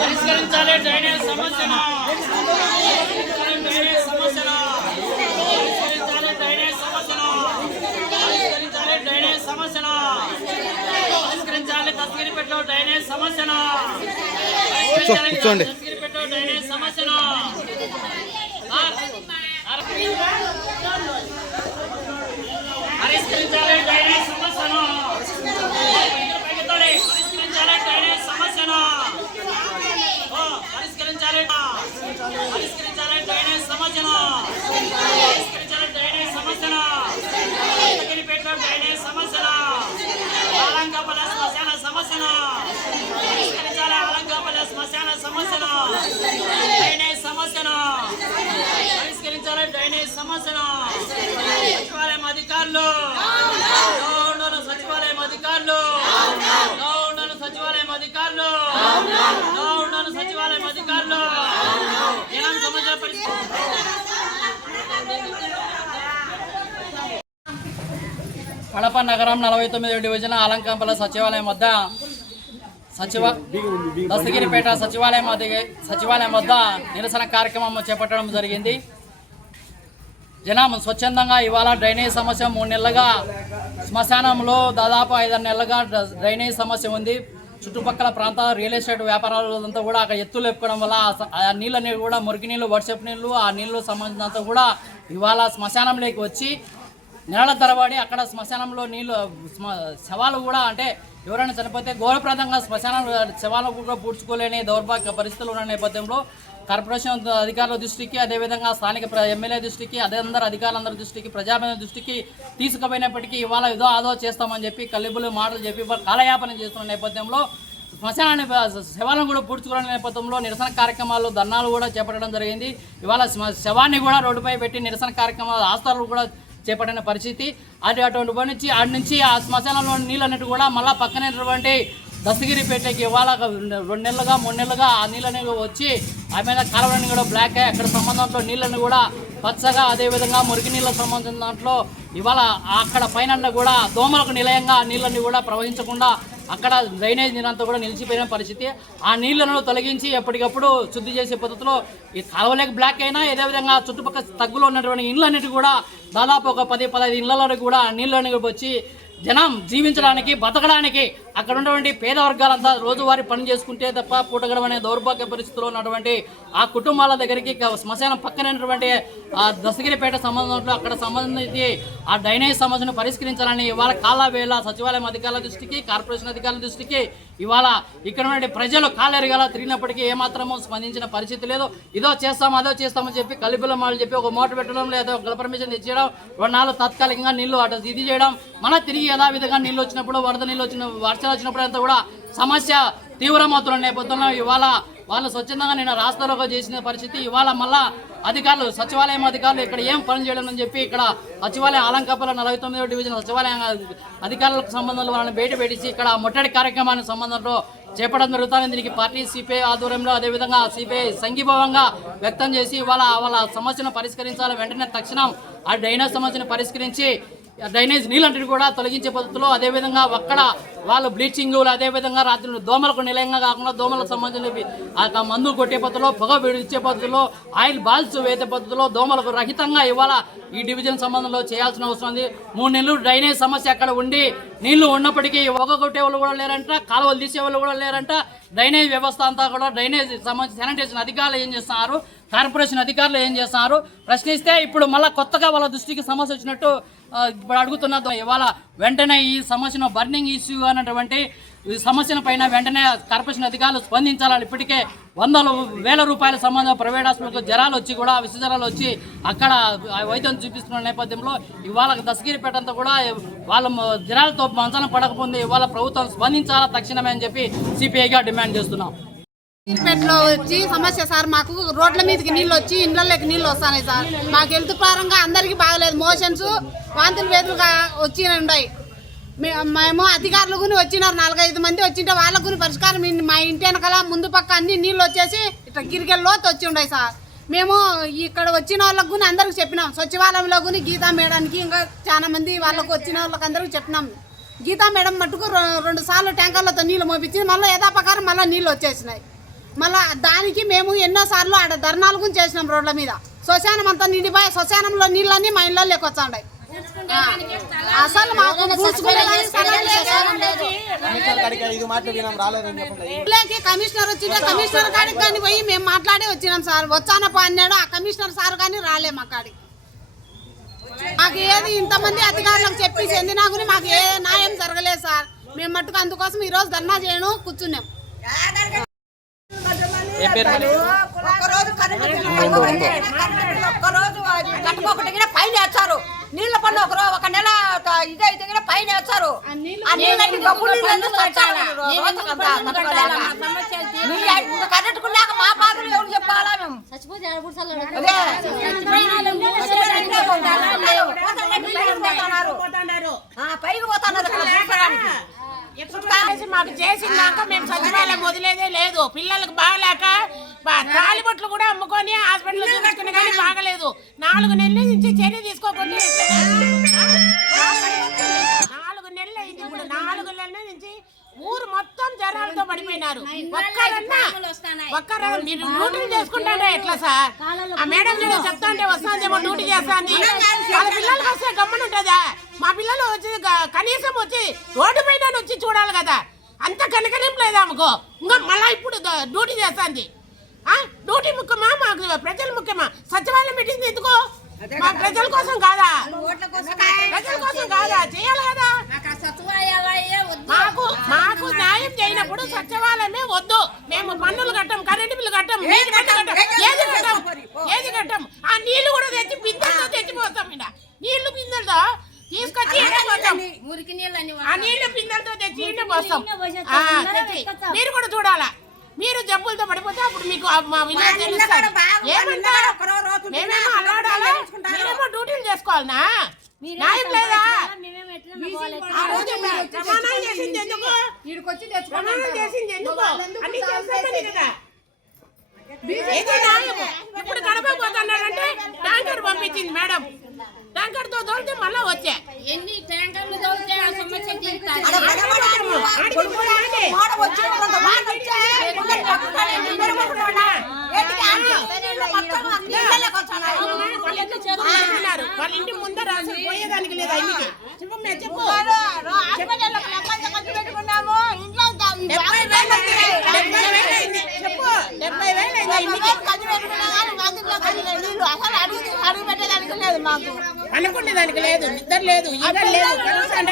పరిష్కరించాలి డ్రైనేజ్ సమస్యను. డ్రైనేజ్ సమస్యను పరిష్కరించాలి. డ్రైనేజ్ సమస్యను పరిష్కరించాలి. డ్రైనేజ్ సమస్యను పరిష్కరించాలి. దస్తగిరిపేటలో డ్రైనేజ్ సమస్యను కూర్చోండి. దస్తగిరిపేటలో డ్రైనేజ్ సమస్యను పరిష్కరించాలి. డ్రైనేజ్ సమస్యను పరిష్కరించాలి. డ్రైనేజ్ సమస్యను పరిష్కరించాలి. పరిష్కరించాలి. డ్రైనేజ్ సమస్యను పరిష్కరించాలి. డ్రైనేజ్ సమస్యను దస్తగిరిపేటలో డ్రైనేజ్ సమస్యను ఆలంకాపల్లి శ్మశాన సమస్యను పరిష్కరించాలి. ఆలంకాపల్లి శ్మశాన సమస్యను డ్రైనేజ్ సమస్యను పరిష్కరించాలి. డ్రైనేజ్ సమస్యను సచివాలయం అధికారులు సచివాలయం అధికారులు సచివాలయం అధికారులు సచివాలయం అధికారులు జనం సమస్య కడప నగరం 49వ డివిజన్ ఆలంకాపల్లి సచివాలయం వద్ద దస్తగిరిపేట సచివాలయం వద్ద నిరసన కార్యక్రమం చేపట్టడం జరిగింది. జనం స్వచ్ఛందంగా ఇవాళ డ్రైనేజ్ సమస్య 3 నెలలుగా శ్మశానంలో దాదాపు 5 నెలలుగా డ్రైనేజ్ సమస్య ఉంది. చుట్టుపక్కల ప్రాంతాల రియల్ ఎస్టేట్ వ్యాపారాలంతా కూడా అక్కడ ఎత్తులు ఎప్పుకోవడం వల్ల ఆ నీళ్ళని కూడా మురికి నీళ్ళు, వర్షపు నీళ్ళు, ఆ నీళ్ళు సంబంధించినంత కూడా ఇవాళ శ్మశానంలోకి వచ్చి నెలల తరబడి అక్కడ శ్మశానంలో నీళ్ళు శవాలు కూడా అంటే ఎవరైనా చనిపోతే ఘోరప్రదంగా శ్మశానం శవాలు కూడా పూడ్చుకోలేని దౌర్భాగ్య పరిస్థితులు ఉన్న నేపథ్యంలో కార్పొరేషన్ అధికారుల దృష్టికి, అదేవిధంగా స్థానిక ఎమ్మెల్యే దృష్టికి, అందరు అధికారులందరి దృష్టికి, ప్రజాప్రతినిధుల దృష్టికి తీసుకుపోయినప్పటికీ ఇవాళ ఇదో అదో చేస్తామని చెప్పి కల్లిబుల్లి మాటలు చెప్పి కాలయాపన చేస్తున్న నేపథ్యంలో శ్మశానాన్ని శవాలను కూడా పూడ్చుకోవడం నేపథ్యంలో నిరసన కార్యక్రమాలు, ధర్నాలు కూడా చేపట్టడం జరిగింది. ఇవాళ శవాన్ని కూడా రోడ్డుపై పెట్టి నిరసన కార్యక్రమాలు, ఆస్తాలు కూడా చేపట్టిన పరిస్థితి. అటువంటి ఆడి నుంచి ఆ శ్మశానంలో నీళ్ళన్నిటి కూడా మళ్ళీ పక్కనటువంటి దస్తగిరిపేటకి ఇవాళ 2 నెలలుగా 3 నెలలుగా ఆ నీళ్ళని వచ్చి ఆ మీద కాలువలన్నీ కూడా బ్లాక్ అయ్యి అక్కడ సంబంధంలో నీళ్ళని కూడా పచ్చగా, అదేవిధంగా మురికి నీళ్ళ సంబంధించిన దాంట్లో ఇవాళ అక్కడ పైన కూడా దోమలకు నిలయంగా నీళ్ళని కూడా ప్రవహించకుండా అక్కడ డ్రైనేజ్ నీరంతా కూడా నిలిచిపోయిన పరిస్థితి. ఆ నీళ్లను తొలగించి ఎప్పటికప్పుడు శుద్ధి చేసే పద్ధతిలో ఈ కాలువలకు బ్లాక్ అయినా, అదేవిధంగా చుట్టుపక్కల తగ్గులో ఉన్నటువంటి ఇళ్ళన్నిటి కూడా దాదాపు ఒక 10-15 ఇళ్లలో కూడా నీళ్ళని వచ్చి జనం జీవించడానికి, బతకడానికి అక్కడ ఉన్నటువంటి పేద వర్గాలంతా రోజువారీ పని చేసుకుంటే తప్ప పూటగడం అనే దౌర్భాగ్య పరిస్థితిలో ఉన్నటువంటి ఆ కుటుంబాల దగ్గరికి శ్మశానం పక్కనటువంటి ఆ దస్తగిరిపేట సంబంధంలో అక్కడ సంబంధించి ఆ డ్రైనేజ్ సమస్యను పరిష్కరించాలని ఇవాళ కాలవేళ సచివాలయం అధికారుల దృష్టికి, కార్పొరేషన్ అధికారుల దృష్టికి ఇవాళ ఇక్కడ ఉన్న ప్రజలు కాలేరుగా తిరిగినప్పటికీ ఏమాత్రమూ స్పందించిన పరిస్థితి లేదు. ఇదో చేస్తాం అదో చేస్తామని చెప్పి కలిపిల మాటలు చెప్పి ఒక మోటార్ పెట్టడం, లేదా ఒక పర్మిషన్ తెచ్చేయడం, 2 నాలుగు తాత్కాలికంగా నీళ్లు అటు ఇది చేయడం, మళ్ళీ తిరిగి యథావిధంగా నీళ్ళు వచ్చినప్పుడు, వరద నీళ్ళు వర్షాలు వచ్చినప్పుడు అంతా కూడా సమస్య తీవ్రమవుతున్న నేపథ్యంలో ఇవాళ వాళ్ళు స్వచ్ఛందంగా నేను రాస్తారోగా చేసిన పరిస్థితి. ఇవాళ మళ్ళా అధికారులు, సచివాలయం అధికారులు ఇక్కడ ఏం పని చేయడం అని చెప్పి ఇక్కడ సచివాలయం ఆలంకాపల్లి 49వ డివిజన్ సచివాలయం అధికారులకు సంబంధంలో వాళ్ళని బయట పెట్టేసి ఇక్కడ ముట్టడి కార్యక్రమానికి సంబంధంలో చేపట్టడం జరుగుతుంది. దీనికి పార్టీ సిపిఐ ఆధ్వర్యంలో, అదేవిధంగా సిపిఐ సంఘీభావంగా వ్యక్తం చేసి వాళ్ళ సమస్యను పరిష్కరించాలి, వెంటనే తక్షణం ఆ డ్రైనేజ్ సమస్యను పరిష్కరించి డ్రైనేజ్ నీళ్ళంటిని కూడా తొలగించే పద్ధతిలో, అదేవిధంగా అక్కడ వాళ్ళు బ్లీచింగ్, అదేవిధంగా రాత్రి దోమలకు నిలయంగా కాకుండా దోమలకు సంబంధించిన మందు కొట్టే పద్ధతిలో, పొగ విడిచే పద్ధతిలో, ఆయిల్ బాల్స్ వేసే పద్ధతిలో దోమలకు రహితంగా ఇవాళ ఈ డివిజన్ సంబంధంలో చేయాల్సిన అవసరం ఉంది. 3 నెలలు డ్రైనేజ్ సమస్య అక్కడ ఉండి నీళ్లు ఉన్నప్పటికీ పొగ కొట్టే వాళ్ళు కూడా లేరంట, కాలువలు తీసే వాళ్ళు కూడా లేరంట. డ్రైనేజ్ వ్యవస్థ అంతా కూడా డ్రైనేజ్ సంబంధించి శానిటేషన్ అధికారులు ఏం చేస్తున్నారు, కార్పొరేషన్ అధికారులు ఏం చేస్తున్నారు ప్రశ్నిస్తే ఇప్పుడు మళ్ళీ కొత్తగా వాళ్ళ దృష్టికి సమస్య వచ్చినట్టు ఇప్పుడు అడుగుతున్నది. ఇవాళ వెంటనే ఈ సమస్యను బర్నింగ్ ఇష్యూ అన్నటువంటి ఈ సమస్యల పైన వెంటనే కార్పొరేషన్ అధికారులు స్పందించాలని. ఇప్పటికే 100,000 రూపాయల సంబంధం ప్రైవేట్ హాస్పిటల్కు జ్వరాలు వచ్చి కూడా విష జ్వరాలు వచ్చి అక్కడ వైద్యం చూపిస్తున్న నేపథ్యంలో ఇవాళ దస్తగిరిపేట అంతా కూడా వాళ్ళ జ్వరాలతో మంచాలను పడకపోతే ఇవాళ ప్రభుత్వం స్పందించాలా తక్షణమే అని చెప్పి సిపిఐగా డిమాండ్ చేస్తున్నాం. దస్తగిరిపేటలో వచ్చి సమస్య సార్, మాకు రోడ్ల మీదకి నీళ్ళు వచ్చి ఇళ్ళలోకి నీళ్ళు వస్తున్నాయి సార్. మాకు హెల్త్ పరంగా అందరికీ బాగలేదు, మోషన్స్, వాంతులు వేదులుగా వచ్చి ఉన్నాయి. మేము అధికారులు గుని వచ్చినారు, 4-5 మంది వచ్చింటే వాళ్ళ గుని పరిష్కారం మా ఇంటి వెనకాల ముందు పక్క అన్ని నీళ్ళు వచ్చేసి ఇట్లా గిరికెళ్ళ లోతు వచ్చి ఉన్నాయి సార్. మేము ఇక్కడ వచ్చిన వాళ్ళకు గుని అందరికి చెప్పినాం, సచివాలయంలో గుని గీతా మేడానికి ఇంకా చాలా మంది వాళ్ళకు వచ్చిన వాళ్ళకి అందరికి చెప్పినాం. గీతా మేడం మట్టుకు 2 సార్లు ట్యాంకర్లతో నీళ్ళు మోపించి మళ్ళీ యథాప్రకారం మళ్ళీ నీళ్ళు వచ్చేసినాయి. మళ్ళా దానికి మేము ఎన్నోసార్లు ఆడ ధర్నాలు కూడా చేసినాం రోడ్ల మీద. శ్మశానం అంతా నిండిపోయి శ్మశానంలో నీళ్ళన్నీ మా ఇళ్ళలో లేకొచ్చాండాయి. అసలు మాకు కమిషనర్ వచ్చిండే కమిషనర్ కాడికి కానీ పోయి మేము మాట్లాడి వచ్చినాం సార్. వచ్చానప్ప అన్నాడు ఆ కమిషనర్ సార్ కానీ రాలే మా కాడికి. మాకు ఏది ఇంతమంది అధికారులకు చెప్పి చెందినా కూడా మాకు ఏ న్యాయం జరగలేదు సార్. మేము మట్టుకు అందుకోసం ఈరోజు ధర్నా చేయను కూర్చున్నాం. ఒక్కరోజు కట్టుకోకుండా కూడా పైన వేస్తారు. నీళ్ళ పన్ను ఒక నెల ఇదైతే కూడా పైన వేస్తారు. కరెంటుకున్నాక మా బాధలు ఎవరు చెప్పాలా? మేము పైకి పోతున్నారు. మాకు చేసినాక మేము సచివాలయం వదిలేదే లేదు. పిల్లలకు బాగలేక తాలిబొట్లు కూడా అమ్ముకొని హాస్పిటల్ చూపించుకుని కానీ బాగలేదు. 4 నెలల నుంచి చర్య తీసుకోకుండా 4 నెలలు అయింది. ఇప్పుడు 4 నెలల నుంచి ఊరు మొత్తం జనాలతో పడిపోయినారు. ఒక్కరు మీరు డ్యూటీలు చేసుకుంటాడే ఎట్లా సార్? ఆ మేడం నేను చెప్తా అంటే వస్తాందేమో డ్యూటీ చేస్తాంది. వాళ్ళ పిల్లలకి వస్తే గమ్మనుంటుందా? మా పిల్లలు వచ్చి కనీసం వచ్చి రోడ్డు పైన వచ్చి చూడాలి కదా. అంత కనకరింపు లేదా ఆమెకు? ఇంకా మళ్ళీ ఇప్పుడు డ్యూటీ చేస్తాంది. డ్యూటీ ముఖ్యమా మాకు ప్రజలు ముఖ్యమా? సచివాలయం పెట్టింది ఎందుకో? మా ప్రజల కోసం కాదా? ప్రజల కోసం కాదా? చేయాలి కదా. మాకు న్యాయం చేయనప్పుడు సచివాలయమే వద్దు. మేము పన్నులు కట్టం, కరెంటు బిల్లు కట్టం, నీటి బిల్లు కట్టం, ఏది కట్టం. ఆ నీళ్లు కూడా తెచ్చి బిందెలతో తెచ్చిపోతాం. ఇక్కడ నీళ్లు బిందెలతో తీసుకొచ్చి ఆ నీళ్లు బిందెలతో తెచ్చి ఇంట్లో పోస్తాం. మీరు కూడా చూడాలా. మీరు జబ్బులతో పడిపోతే అప్పుడు మీకు మా విలేజ్ తెలుస్తారు. ఏమన్నా మేమేమో అల్లాడాలా, మీరేమో డ్యూటీలు చేసుకోవాలనా? న్యాయం లేదా? ఆ రోజు ప్రమాణాలు చేసింది ఎందుకు? ప్రమాణాలు చేసింది ఎందుకు? అన్ని చేస్తామని కదా. ఏదో న్యాయము. ఇప్పుడు కడప పోతున్నాడంటే ట్యాంకర్ పంపించింది మేడం. ట్యాంకర్ తో తోలితే మళ్ళా వచ్చా. ఎన్ని ట్యాంకర్లు తోలితే ఆ సమస్య తీరుతాది. వాళ్ళ ఇంటి ముందర పోయేదానికి లేదా? ఇంటికి చెప్పు 70,000 అనుకునేదానికి లేదు. నిద్ర లేదు, ఈగ లేదు, కనీసం